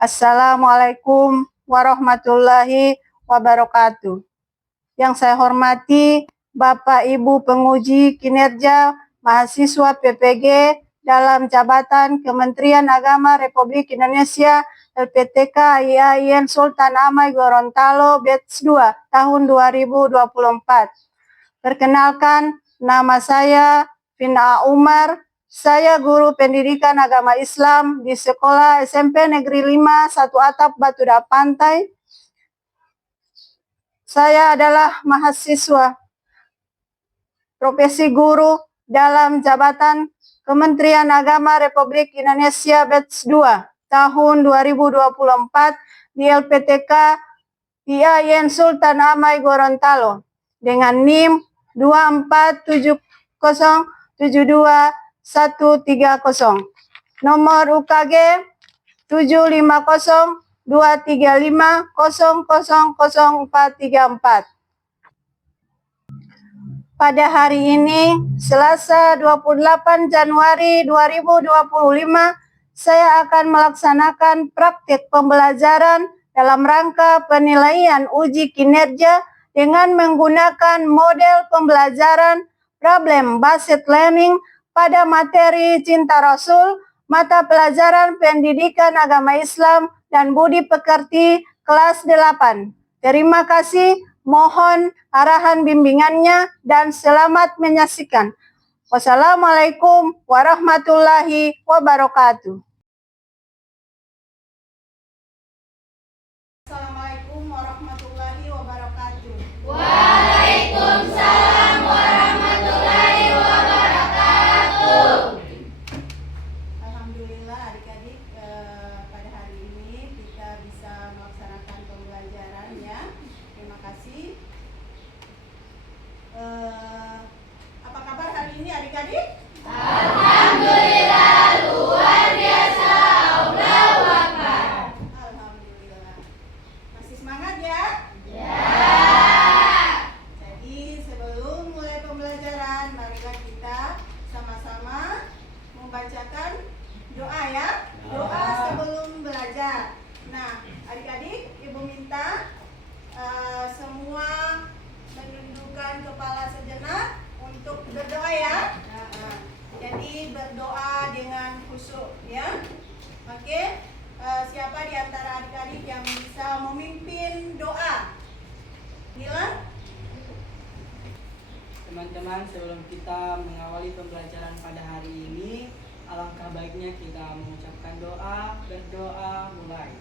Assalamualaikum warahmatullahi wabarakatuh. Yang saya hormati Bapak Ibu penguji kinerja mahasiswa PPG dalam jabatan Kementerian Agama Republik Indonesia LPTK IAIN Sultan Amai Gorontalo Batch 2 tahun 2024. Perkenalkan, nama saya Vina Umar. Saya guru pendidikan agama Islam di Sekolah SMP Negeri 5 1 Atap Batuda Pantai. Saya adalah mahasiswa profesi guru dalam jabatan Kementerian Agama Republik Indonesia Batch 2 tahun 2024 di LPTK IAIN Sultan Amai Gorontalo dengan NIM 247072130, nomor UKG 7502350000434. Pada hari ini, Selasa 28 Januari 2025, saya akan melaksanakan praktik pembelajaran dalam rangka penilaian uji kinerja dengan menggunakan model pembelajaran problem based learning pada materi Cinta Rasul, mata pelajaran Pendidikan Agama Islam dan Budi Pekerti kelas 8. Terima kasih, mohon arahan bimbingannya dan selamat menyaksikan. Wassalamualaikum warahmatullahi wabarakatuh. Assalamualaikum warahmatullahi wabarakatuh. Waalaikumsalam warahmatullahi wabarakatuh. Alhamdulillah adik-adik, pada hari ini kita bisa melaksanakan pembelajaran ya. Terima kasih. Apa kabar hari ini adik-adik? Alhamdulillah luar biasa. Allahu Akbar. Alhamdulillah. Masih semangat ya? Ya. Jadi sebelum mulai pembelajaran, marilah kita sama-sama membacakan doa ya. Doa sebelum belajar. Nah, adik-adik, Ibu minta semua menundukkan kepala sejenak untuk berdoa ya. Jadi berdoa dengan khusyuk ya. Oke. Siapa di antara adik-adik yang bisa memimpin doa? Nila? Teman-teman, sebelum kita mengawali pembelajaran pada hari ini, alangkah baiknya kita mengucapkan doa. Berdoa mulai.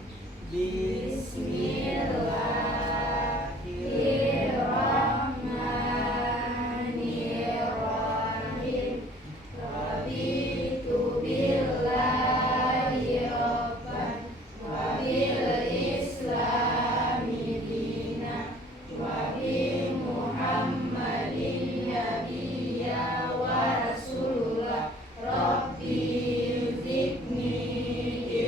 Bismillahirrahmanirrahim. Raditu billahi rabban wa bil islami dinan wa bi Muhammadin nabiyya wa rasulullah. Rabbi zidni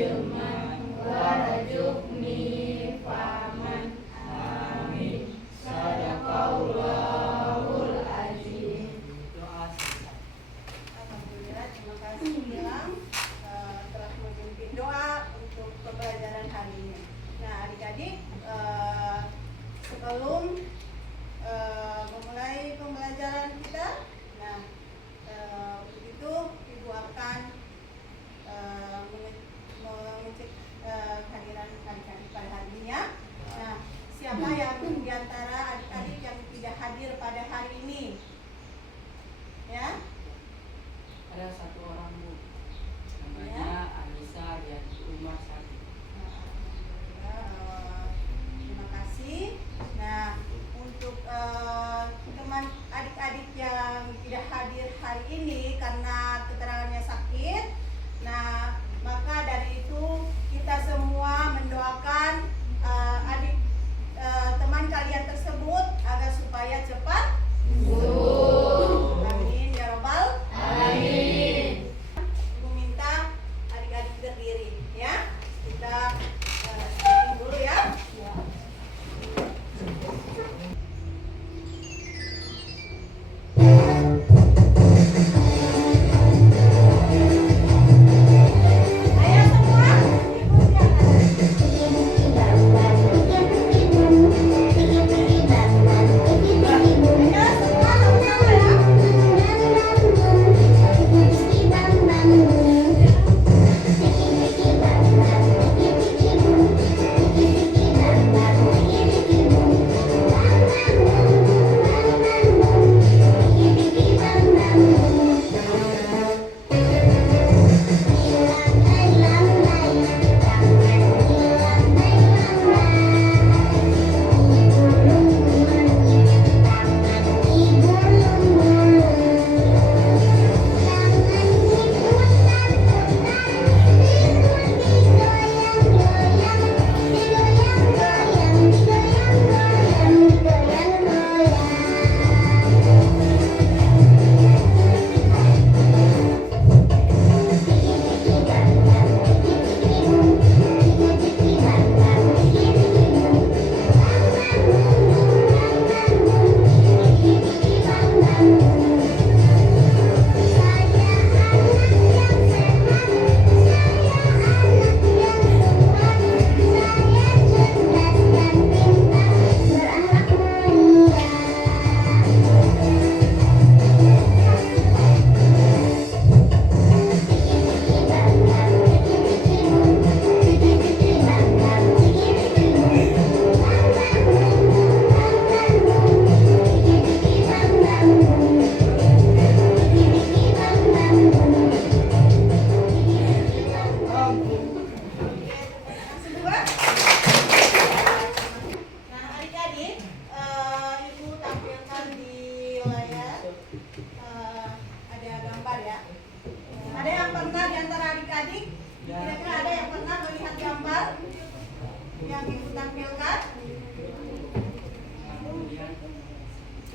ilman warzuqni fahman. Amin. Sadaqallahu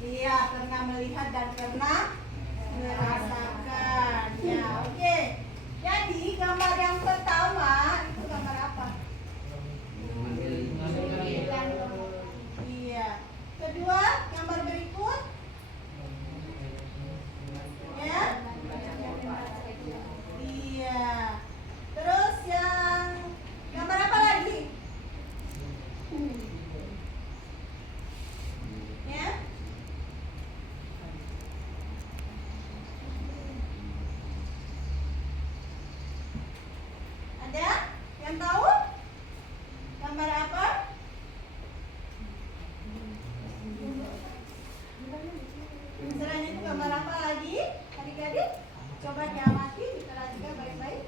Iya, pernah melihat dan pernah merasakan. Ya, oke. Jadi gambar yang pertama itu gambar apa? Iya. Kedua, gambar berikut. Ya. Iya. Terus yang gambar apa lagi? Ya. Ada yang tahu? Gambar apa? Selain itu gambar apa lagi? Adik-adik, coba diamati, diperhatikan baik-baik.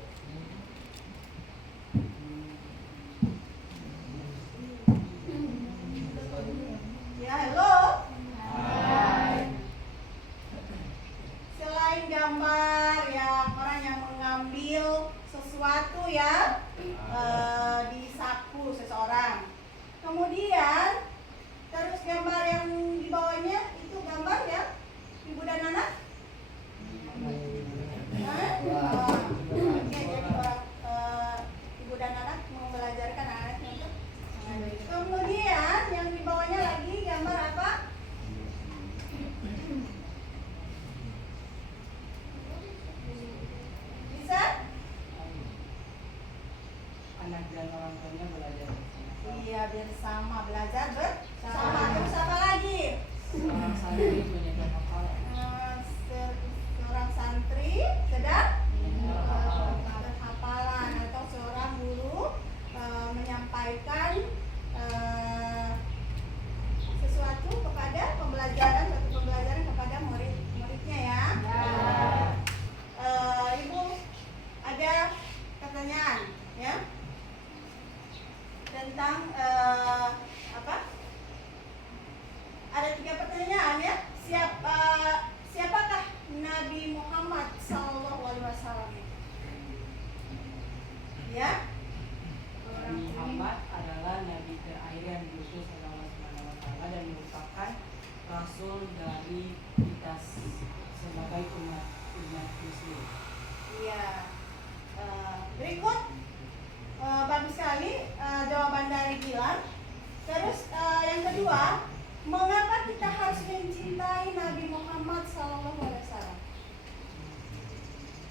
Ya, halo. Selain gambar ya orang yang mengambil sesuatu ya di saku seseorang. Kemudian terus gambar yang di bawahnya itu gambar ya ibu dan anak. Oke, jadi ibu dan anak mau belajarkan anaknya untuk mengambil. Kemudian yang di bawahnya lagi gambar apa? Bisa? Anak dan orang tuanya belajar bersama. Iya, bersama, belajar bersama. Terus apa lagi? Seorang santri menjaga hafalan. Seorang santri sedang berhafalan atau seorang guru menyampaikan sesuatu kepada satu pembelajaran kepada murid-muridnya ya. Ibu ada pertanyaan ya tentang apa? Ada 3 pertanyaan ya. Siapakah Nabi Muhammad SAW? Ya. Nabi Muhammad adalah nabi terakhir yang diutus oleh Allah Subhanahu wa taala dan merupakan rasul dari kita sebagai umat muslim. Iya. Berikut bagus sekali jawaban dari Gilang. Terus yang kedua, mengapa kita harus mencintai Nabi Muhammad SAW?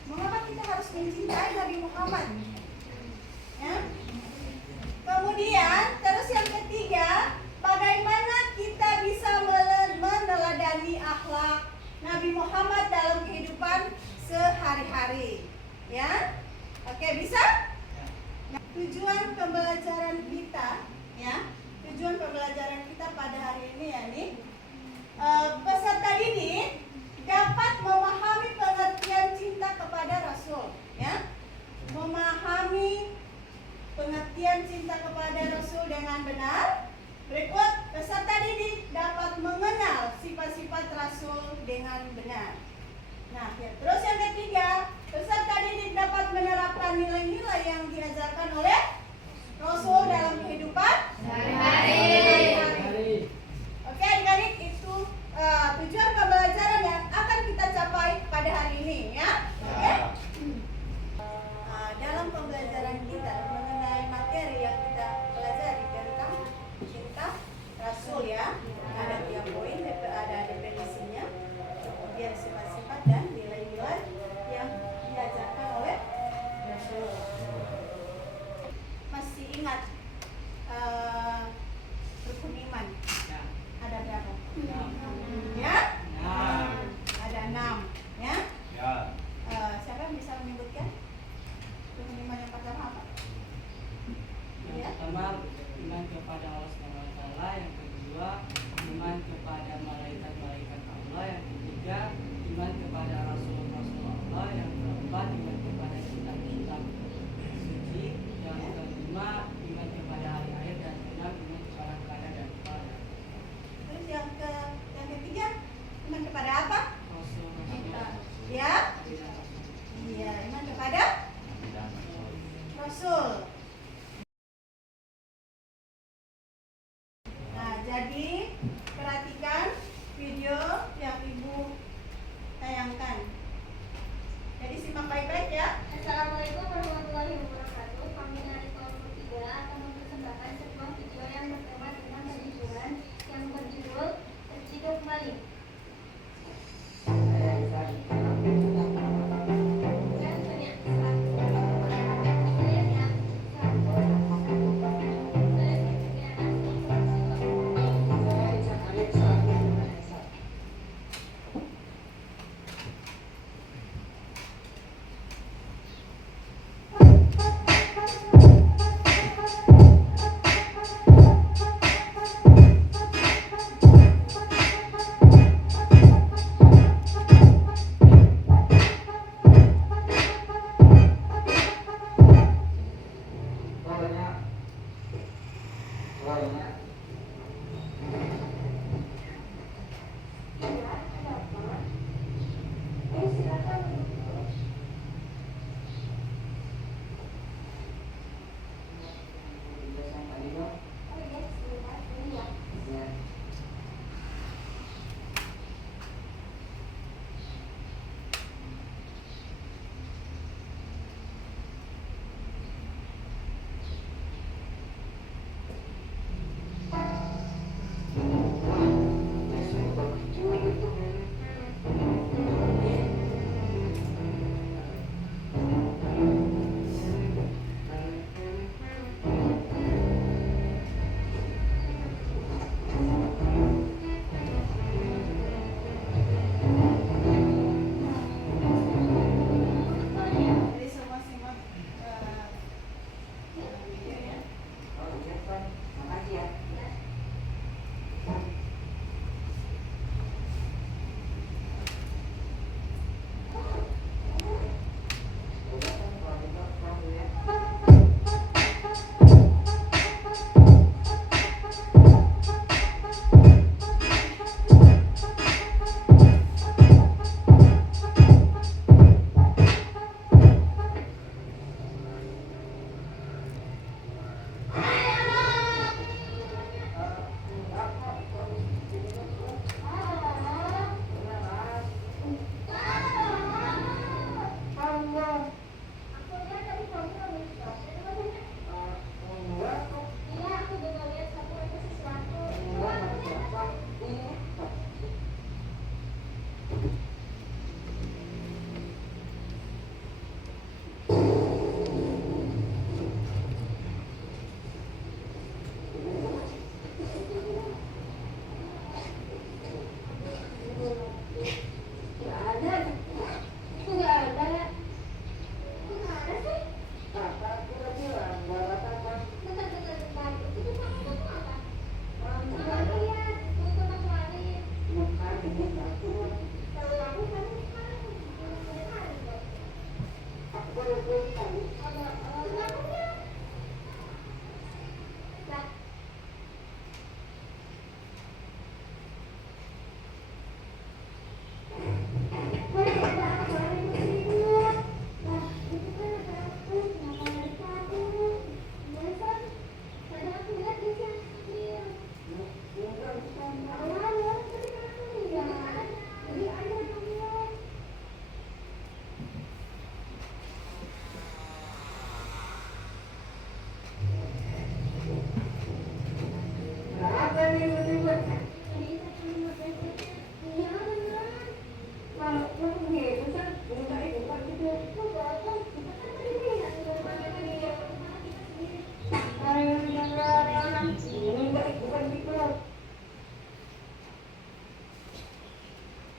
Mengapa kita harus mencintai Nabi Muhammad? Ya. Kemudian, terus yang ketiga, bagaimana kita bisa meneladani akhlak Nabi Muhammad dalam kehidupan sehari-hari? Ya, oke, bisa? Nah, tujuan pembelajaran kita, ya, tujuan pembelajaran kita pada hari ini ya nih, peserta didik dapat memahami pengertian cinta kepada Rasul, ya, memahami pengertian cinta kepada Rasul dengan benar. Berikut, peserta didik dapat mengenal sifat-sifat Rasul dengan benar. Nah, ya. Terus yang ketiga, peserta didik dapat menerapkan nilai-nilai yang diajarkan oleh Rasul dalam kehidupan sehari-hari. Oke, adik-adik, itu tujuan pembelajaran yang akan kita capai pada hari ini, ya. Oke. Dalam pembelajaran kita mengenai materi yang kita pelajari tentang cinta Rasul ya, ada 3 poin, ada definisinya, kemudian sifat-sifat dan nilai-nilai yang diajarkan oleh Rasul. Masih ingat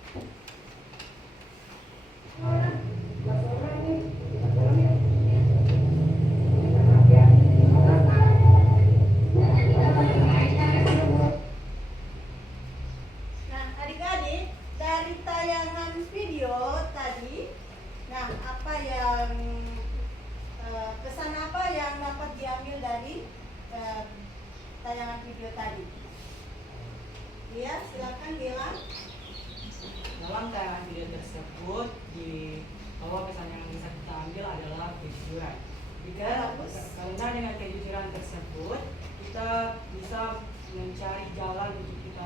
Nah, adik-adik, dari tayangan video tadi, nah apa yang pesan apa yang dapat diambil dari tayangan video tadi? Ya, silakan bilang. Dalam tayangan video tersebut, di bahwa pesan yang bisa kita ambil adalah kejujuran. Karena dengan kejujuran tersebut kita bisa mencari jalan untuk kita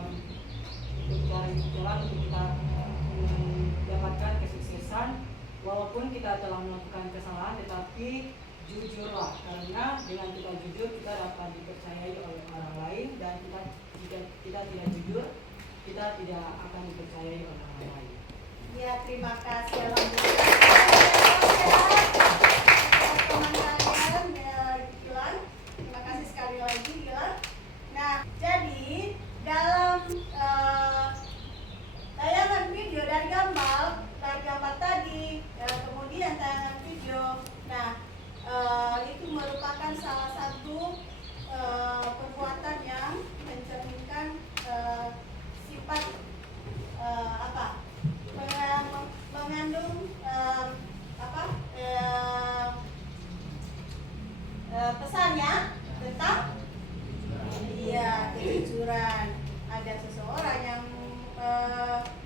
mendapatkan kesuksesan. Walaupun kita telah melakukan kesalahan, tetapi jujurlah, karena dengan kita jujur kita dapat dipercayai oleh orang lain, dan jika kita tidak jujur kita tidak akan dipercayai oleh orang lain. Ya, terima kasih. Teman kalian, Gilang. Terima kasih sekali lagi, Gilang. Nah, jadi dalam tayangan video dari gambar tadi, kemudian tayangan video, nah itu merupakan salah satu perbuatan yang mencerminkan sifat mengandung pesannya tentang kejujuran. Ada seseorang yang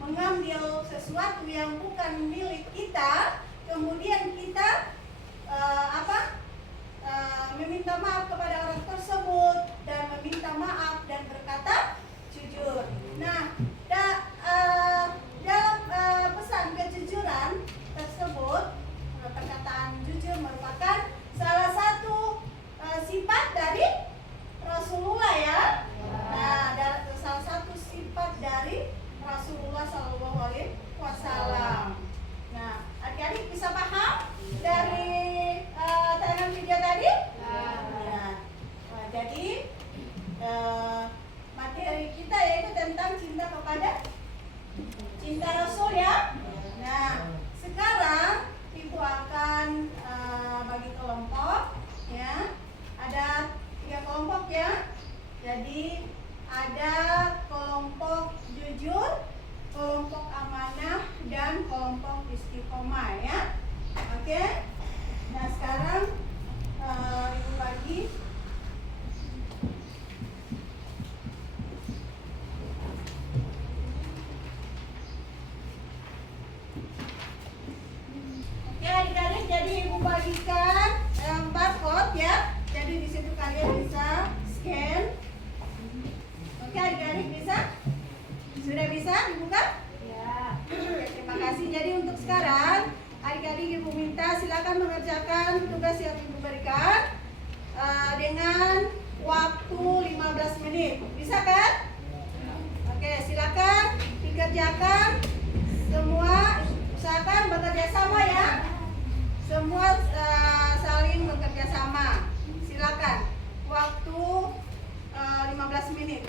mengambil sesuatu yang bukan milik kita, kemudian kita meminta maaf kepada orang tersebut dan meminta maaf dan berkata jujur. Nah, dalam pesan kejujuran tersebut, perkataan jujur merupakan salah satu sifat dari Rasulullah ya. Nah, salah satu sifat dari Rasulullah SAW. Nah, adik-adik bisa paham dari tayangan video tadi? Nah, jadi materi kita yaitu tentang cinta Rasul ya. Nah, sekarang Ibu akan bagi kelompok ya. Ada 3 kelompok ya. Jadi ada kelompok jujur, kelompok amanah, dan kelompok istiqomah ya. Oke. Nah, sekarang Ibu bagi. Oke, adik-adik, jadi Ibu bagikan barcode ya. Jadi di situ kalian bisa scan. Oke, adik-adik bisa? Sudah bisa dibuka? Ya. Oke, terima kasih. Jadi untuk sekarang adik-adik Ibu minta silakan mengerjakan tugas yang Ibu berikan dengan waktu 15 menit. Bisa kan? Oke, silakan dikerjakan. Semua usahakan bekerja sama ya. Semua saling bekerja sama. Silakan. Waktu 15 menit.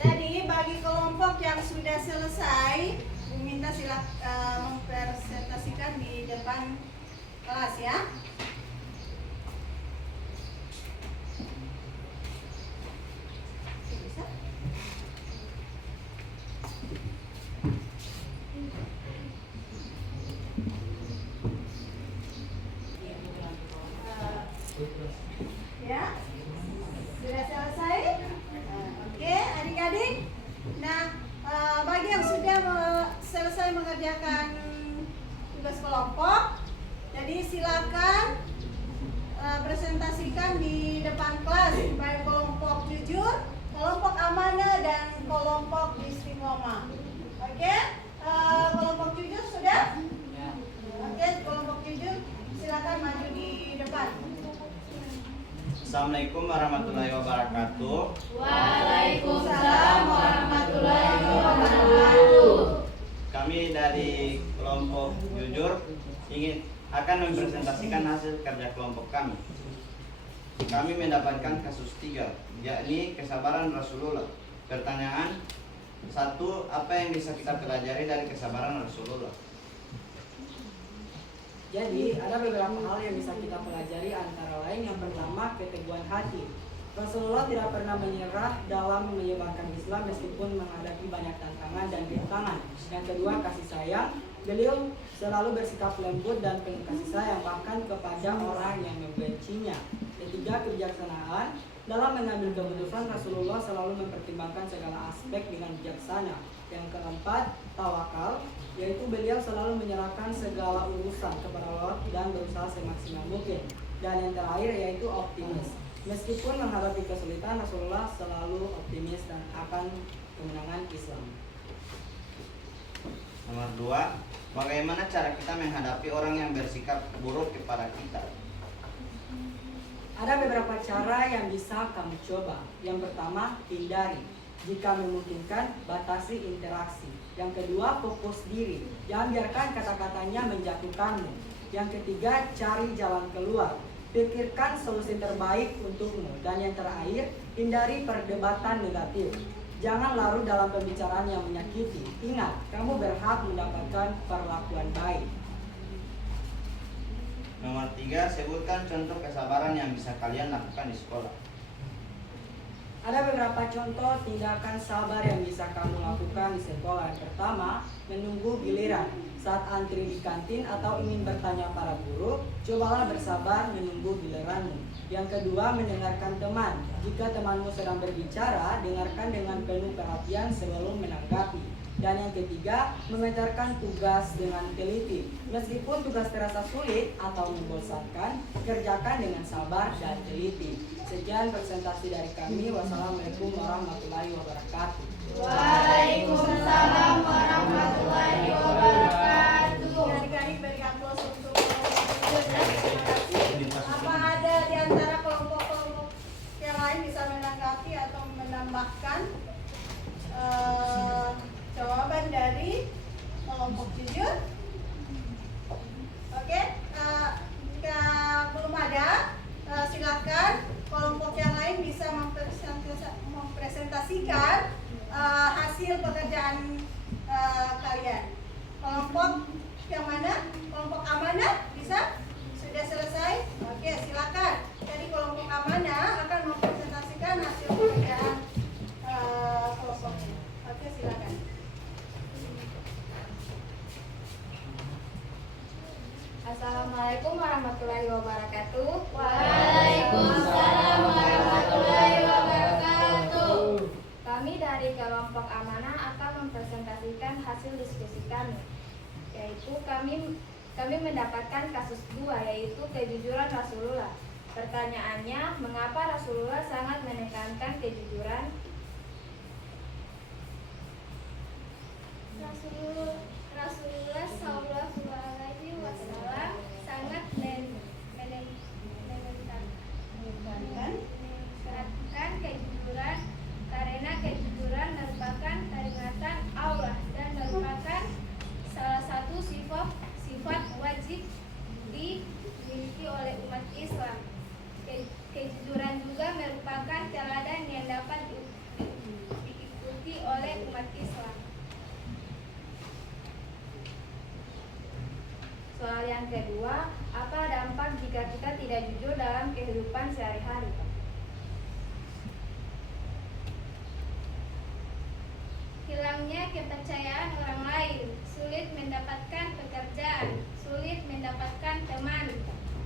Jadi bagi kelompok yang sudah selesai, minta mempresentasikan di depan kelas ya. Bisa? Ya, sudah selesai. Oke, adik-adik. Nah, bagi yang sudah selesai mengerjakan tugas kelompok, jadi silakan presentasikan di depan kelas, baik kelompok jujur, kelompok amanah, dan kelompok istiqomah. Oke, kelompok jujur sudah? Oke, kelompok jujur silakan maju di depan. Assalamualaikum warahmatullahi wabarakatuh. Waalaikumsalam warahmatullahi wabarakatuh. Kami dari kelompok jujur akan mempresentasikan hasil kerja kelompok kami. kami mendapatkan kasus 3, yakni kesabaran Rasulullah. Pertanyaan 1. Apa yang bisa kita pelajari dari kesabaran Rasulullah? Jadi ada beberapa hal yang bisa kita pelajari, antara lain yang pertama keteguhan hati. Rasulullah tidak pernah menyerah dalam menyebarkan Islam meskipun menghadapi banyak tantangan dan rintangan. Yang kedua, kasih sayang. Beliau selalu bersikap lembut dan penuh kasih sayang bahkan kepada orang yang membencinya. Ketiga, kebijaksanaan. Dalam mengambil keputusan, Rasulullah selalu mempertimbangkan segala aspek dengan bijaksana. Yang keempat, tawakal, yaitu beliau selalu menyerahkan segala urusan kepada Allah dan berusaha semaksimal mungkin. Dan yang terakhir yaitu optimis. Meskipun menghadapi kesulitan, Rasulullah selalu optimis dan akan kemenangan Islam. Nomor 2, bagaimana cara kita menghadapi orang yang bersikap buruk kepada kita? Ada beberapa cara yang bisa kamu coba. Yang pertama, hindari. Jika memungkinkan, batasi interaksi. Yang kedua, fokus diri. Jangan biarkan kata-katanya menjatuhkanmu. Yang ketiga, cari jalan keluar. Pikirkan solusi terbaik untukmu. Dan yang terakhir, hindari perdebatan negatif. Jangan larut dalam pembicaraan yang menyakiti. Ingat, kamu berhak mendapatkan perlakuan baik. Nomor 3, sebutkan contoh kesabaran yang bisa kalian lakukan di sekolah. Ada beberapa contoh tindakan sabar yang bisa kamu lakukan di sekolah. Yang pertama, menunggu giliran. Saat antri di kantin atau ingin bertanya para guru, cobalah bersabar menunggu giliranmu. Yang kedua, mendengarkan teman. Jika temanmu sedang berbicara, dengarkan dengan penuh perhatian sebelum menanggapi. Dan yang ketiga, memecahkan tugas dengan teliti. Meskipun tugas terasa sulit atau membosankan, kerjakan dengan sabar dan teliti. Sekian presentasi dari kami. Wassalamualaikum warahmatullahi wabarakatuh. Waalaikumsalam warahmatullahi wabarakatuh. Adik-adik beri aplaus untuk terima kasih. Apa ada di antara kelompok-kelompok yang lain bisa menanggapi atau menambahkan jawaban dari kelompok jujur? Oke, jika belum ada, silakan kelompok yang lain bisa mempresentasikan hasil pekerjaan kalian. Kelompok yang mana? Kelompok amanah bisa? Sudah selesai? Oke, silakan. Jadi kelompok amanah akan mempresentasikan hasil pekerjaan kelompoknya. Oke, silakan. Assalamualaikum warahmatullahi wabarakatuh. Waalaikumsalam warahmatullahi wabarakatuh. Kami dari kelompok amanah akan mempresentasikan hasil diskusi kami, yaitu kami mendapatkan kasus 2, yaitu kejujuran Rasulullah. Pertanyaannya, mengapa Rasulullah sangat menekankan kejujuran? Rasulullah Shallallahu Alaihi Wasallam sangat menekankan kejujuran karena kejujuran merupakan peringatan Allah dan merupakan salah satu sifat wajib dimiliki oleh umat Islam. Kejujuran juga merupakan teladan yang dapat diikuti oleh umat Islam. Soal yang kedua, apa dampak jika kita tidak jujur dalam kehidupan sehari-hari? Hilangnya kepercayaan orang lain, sulit mendapatkan pekerjaan, sulit mendapatkan teman,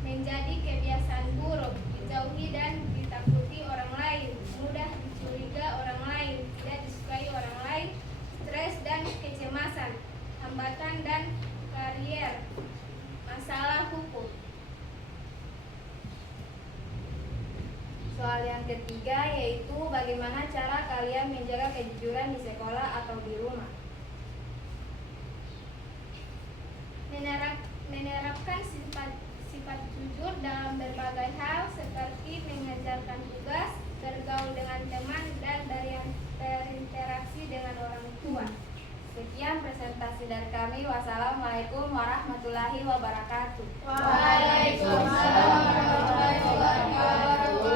menjadi kebiasaan buruk, dijauhi dan ditakuti orang lain, mudah dicuriga orang lain, tidak disukai orang lain, stres dan kecemasan, hambatan dan karier, masalah hukum. Soal yang ketiga yaitu bagaimana cara kalian menjaga kejujuran di sekolah atau di rumah? Menerapkan sifat jujur dalam berbagai hal seperti mengerjakan tugas, bergaul dengan teman, dan berinteraksi dengan orang tua. Sekian presentasi dari kami. Wassalamualaikum warahmatullahi wabarakatuh. Waalaikumsalam warahmatullahi wabarakatuh.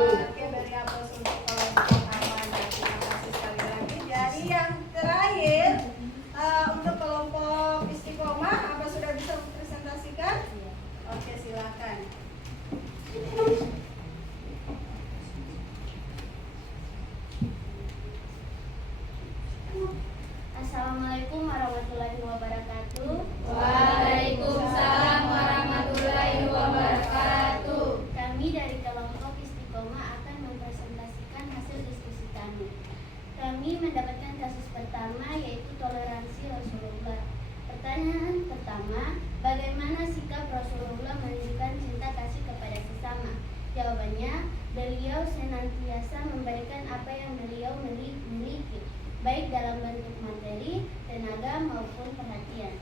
kami mendapatkan kasus pertama yaitu toleransi Rasulullah. Pertanyaan pertama, bagaimana sikap Rasulullah menunjukkan cinta kasih kepada sesama? Jawabannya, beliau senantiasa memberikan apa yang beliau miliki, baik dalam bentuk materi, tenaga maupun perhatian.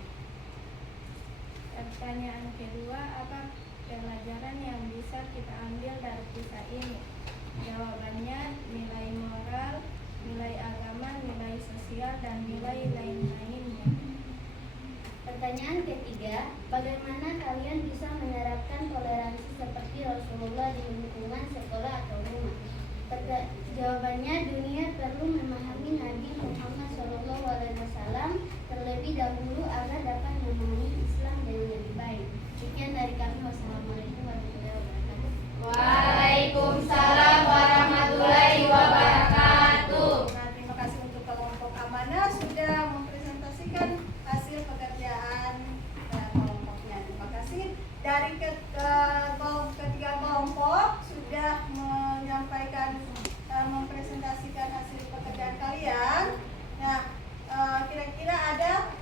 Pertanyaan kedua, apa pelajaran yang bisa kita ambil dari kisah ini? Jawabannya, nilai moral, nilai agama, nilai sosial, dan nilai lain-lainnya. Pertanyaan ketiga, bagaimana kalian bisa menerapkan toleransi seperti Rasulullah di lingkungan sekolah atau rumah? Jawabannya, dunia perlu memahami Nabi Muhammad SAW terlebih dahulu agar dapat memahami Islam dengan lebih baik. Sekian dari kami. Wassalamualaikum warahmatullahi wabarakatuh. Waalaikumsalam warahmatullahi wabarakatuh. Nah, terima kasih untuk kelompok amanah sudah mempresentasikan hasil pekerjaan kelompoknya. Terima kasih dari ketiga kelompok sudah menyampaikan mempresentasikan hasil pekerjaan kalian. Nah, kira-kira ada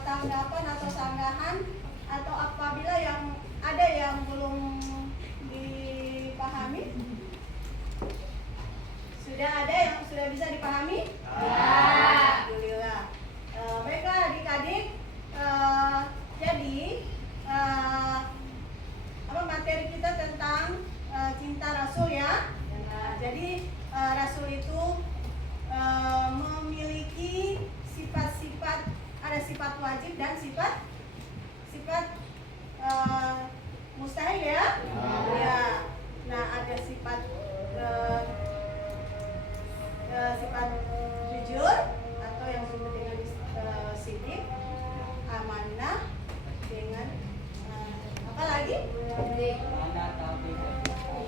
tanggapan atau sanggahan atau apabila yang ada yang belum dipahami? Sudah ada yang sudah bisa dipahami? Ya. Alhamdulillah. Baiklah adik-adik, jadi materi kita tentang cinta Rasul ya. Jadi Rasul itu memiliki sifat-sifat, ada sifat wajib dan sifat mustahil ya. Ya. Nah, ada sifat sifat jujur atau yang disebut dengan sidik, amanah, dengan apa lagi?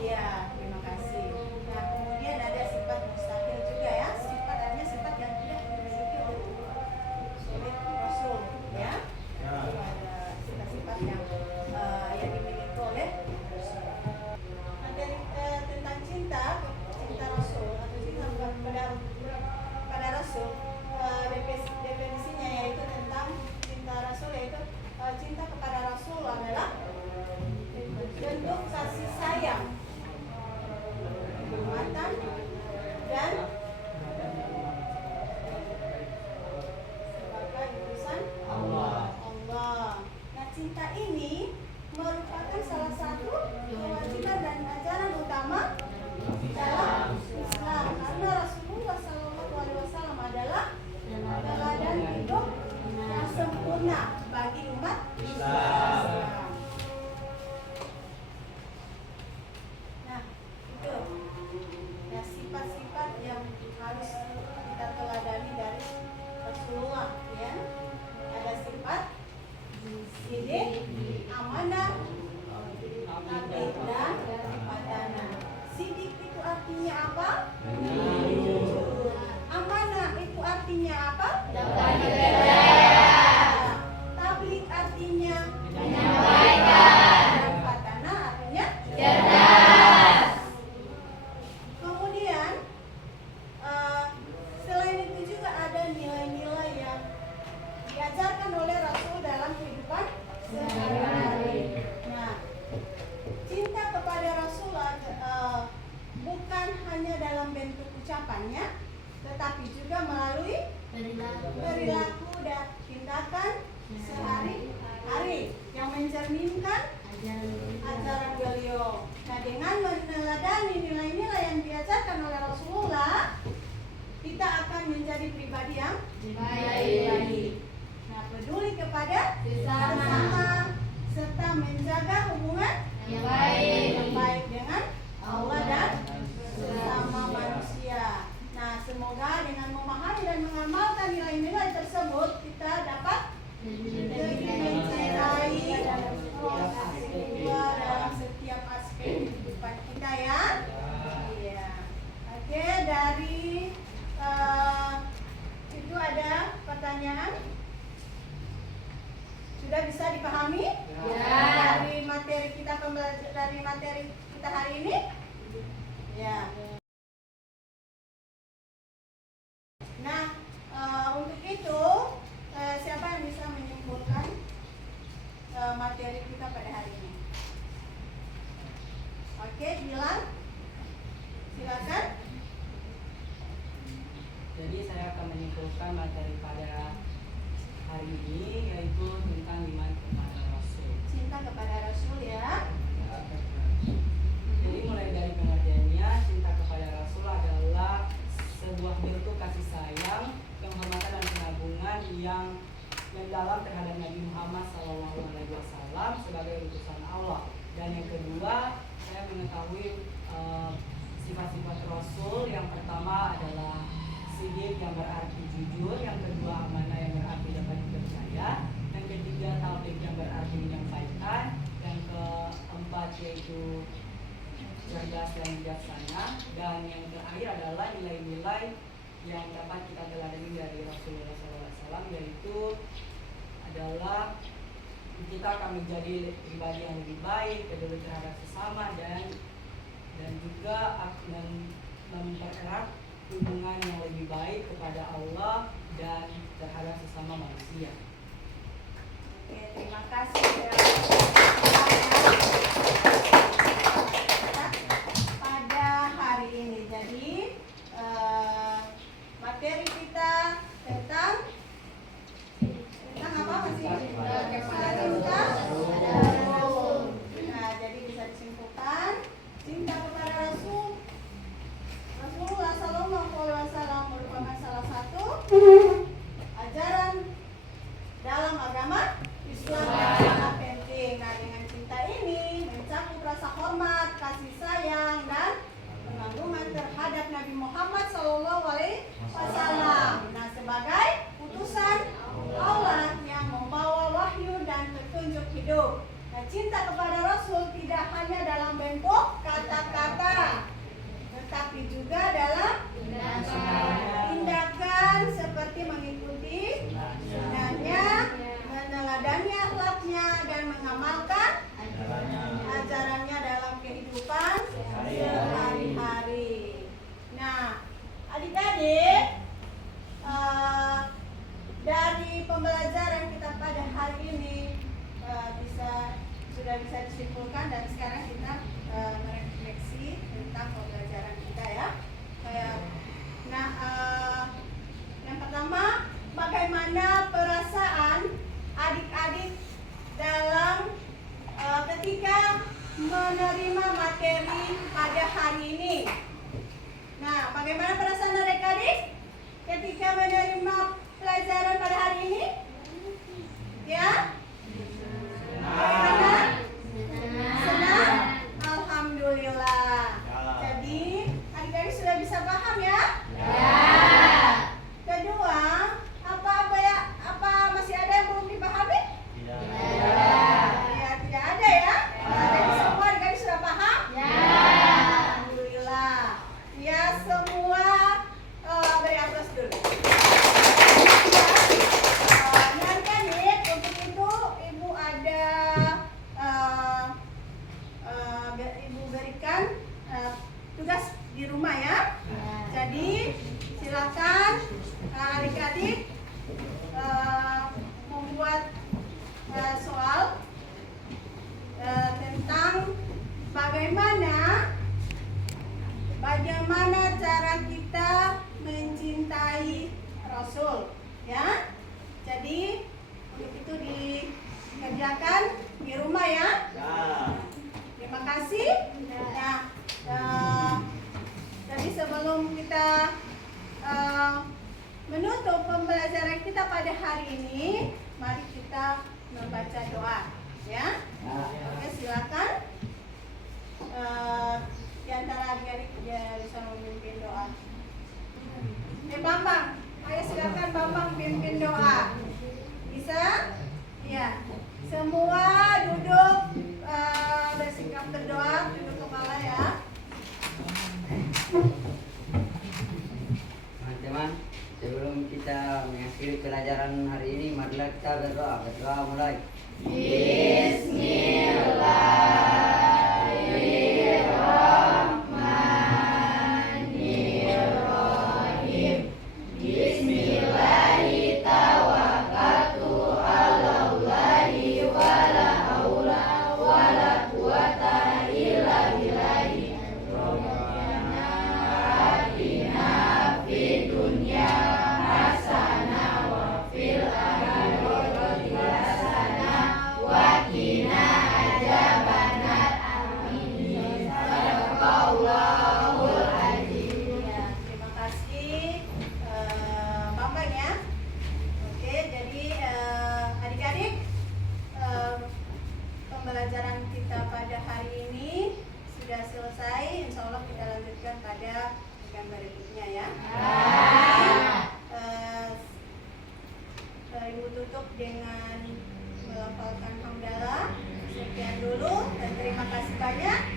Iya, terima kasih. Nah, kemudian ada sifat mustahil juga ya. Sifat artinya sifat yang tidak dimiliki oleh Rasul ya. Ada sifat-sifat yang dimiliki oleh Rasul. Materi tentang cinta Rasul atau cinta kepada Rasul, definisinya yaitu tentang cinta Rasul yaitu cinta kepada Rasul adalah bentuk kasih sayang, penghormatan, dan sebagai utusan Allah. Nah, cinta ini merupakan salah satu kewajiban dan ajaran utama dalam Islam, karena Rasulullah SAW adalah teladan hidup yang sempurna bagi umat Islam. Nah, itu. Nah, sifat-sifat yang harus kita teladani dari Rasulullah ya. Ada sifat sidik, amanah, tabligh, dan amanah. Sidik itu artinya apa? Jujur. Amanah itu artinya apa? Dapat dipercaya. Tabligh artinya Menyampaikan. dan fatana artinya Cerdas. Kemudian selain itu juga ada nilai-nilai yang diajarkan oleh Rasul dalam kehidupan sehari-hari. Nah, cinta kepada Rasul bukan hanya dalam bentuk ucapannya, tetapi juga melalui perilaku dan tindakan sehari-hari yang mencerminkan ajaran beliau. Nah, dengan meneladani nilai-nilai yang diajarkan oleh Rasulullah, kita akan menjadi pribadi yang baik. Nah, peduli kepada sesama serta menjaga hubungan Yang baik. yang baik dengan Allah dan sesama manusia. Nah, semoga dengan memahami dan mengamalkan nilai-nilai tersebut kita dapat lebih mencintai Rasulullah dalam setiap aspek kehidupan kita ya. Iya. Oke, dari itu ada pertanyaan? Sudah bisa dipahami? Ya. Dari materi kita hari ini? Ya. menyimpulkan materi pada hari ini, yaitu tentang iman kepada Rasul. Cinta kepada Rasul ya. Jadi mulai dari pengertiannya, cinta kepada Rasul adalah sebuah bentuk kasih sayang, penghormatan dan pengagungan yang mendalam terhadap Nabi Muhammad SAW sebagai utusan Allah. Dan yang kedua, saya mengetahui sifat-sifat Rasul. Yang pertama adalah siddiq yang berarti jujur, yang kedua amanah yang berarti dapat dipercaya, yang ketiga tabligh yang berarti menyampaikan, yang keempat yaitu cerdas dan bijaksana, dan yang terakhir adalah nilai-nilai yang dapat kita teladani dari Rasulullah SAW, yaitu adalah kita akan menjadi pribadi yang lebih baik, peduli terhadap sesama, dan juga akan mempererat hubungan yang lebih baik kepada Allah dan terhadap sesama manusia. Oke, terima kasih ya. Pada hari ini, jadi materi kita tentang apa masih? Cinta. Nah, jadi bisa disimpulkan cinta kepada Rasulullah SAW merupakan salah satu ajaran dalam agama Islam yang sangat penting. Nah, dengan cinta ini mencakup rasa hormat, kasih sayang, dan pengagungan terhadap Nabi Muhammad SAW. Nah, sebagai utusan Allah yang membawa wahyu dan petunjuk hidup. Nah, cinta kepada Rasul tidak hanya dalam bentuk kata-kata, tetapi juga dalam tindakan seperti mengikuti sunnahnya, meneladani akhlaknya, dan mengamalkan ajarannya dalam kehidupan sehari-hari. Nah, adik-adik, dari pembelajaran kita pada hari ini sudah bisa disimpulkan, dan sekarang kita merefleksi tentang pembelajaran kita ya. Nah, yang pertama, bagaimana perasaan adik-adik dalam ketika menerima materi pada hari ini? Nah, bagaimana perasaan adik-adik ketika menerima pelajaran pada hari ini? Ya? Bagaimana? Senang? Alhamdulillah. Jadi, adik-adik sudah bisa paham ya? Kedua, apa masih ada yang belum dipahami? Ya, tidak ada ya? Jadi semua adik-adik sudah paham? Alhamdulillah. Ya, semua beri aplaus dulu. Untuk itu Ibu ada Ibu berikan tugas di rumah ya. Jadi silakan adik-adik membuat soal tentang bagaimana cara kita mencintai Rasul ya. Jadi untuk itu dikerjakan di rumah ya. Terima kasih. Nah, jadi sebelum kita menutup pembelajaran kita pada hari ini, mari kita membaca doa ya. Oke, silakan. Di antara adik-adik ya bisa memimpin doa. Bambang, ayo silakan Bambang pimpin doa. Bisa? Ya. Semua duduk bersikap berdoa, duduk kepala ya. Teman-teman, sebelum kita mengakhiri pelajaran hari ini, marilah kita berdoa. Berdoa mulai. Bismillahirrahmanirrahim. Bismillahirrahmanirrahim. Wala haula wala quwata illa billahi. Rabbana atina fid dunya hasanah kita pada hari ini sudah selesai. Insya Allah kita lanjutkan pada pekan berikutnya ya. Ibu tutup dengan melafalkan hamdalah. Sekian dulu dan terima kasih banyak.